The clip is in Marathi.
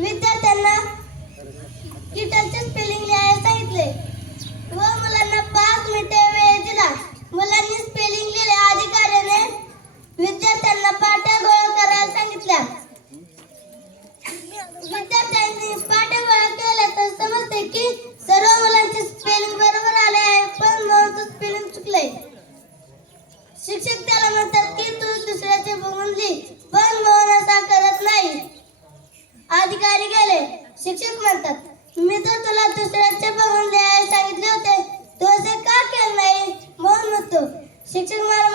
विद्यार्थ्यांना कीटकचे स्पेलिंग लिहायला सांगितले. व मुलांना पाच मिनिटे वेळ दिला. मुलांनी स्पेलिंग लिहिले. अधिकाऱ्याने विद्यार्थ्यांना पाट्या गोळा करायला सांगितल्या. विद्यार्थ्यांनी पाट्या गोळा केल्या तर समजते की सर्व मुलांचे स्पेलिंग बरोबर आले आहे पण मोहनचं स्पेलिंग चुकले शिक्षक शिक्षक म्हणतात मी तर तुला दुसऱ्याचे बघून द्यायला सांगितले होते. तो असे का केलं नाही? म्हणून म्हणतो शिक्षक मला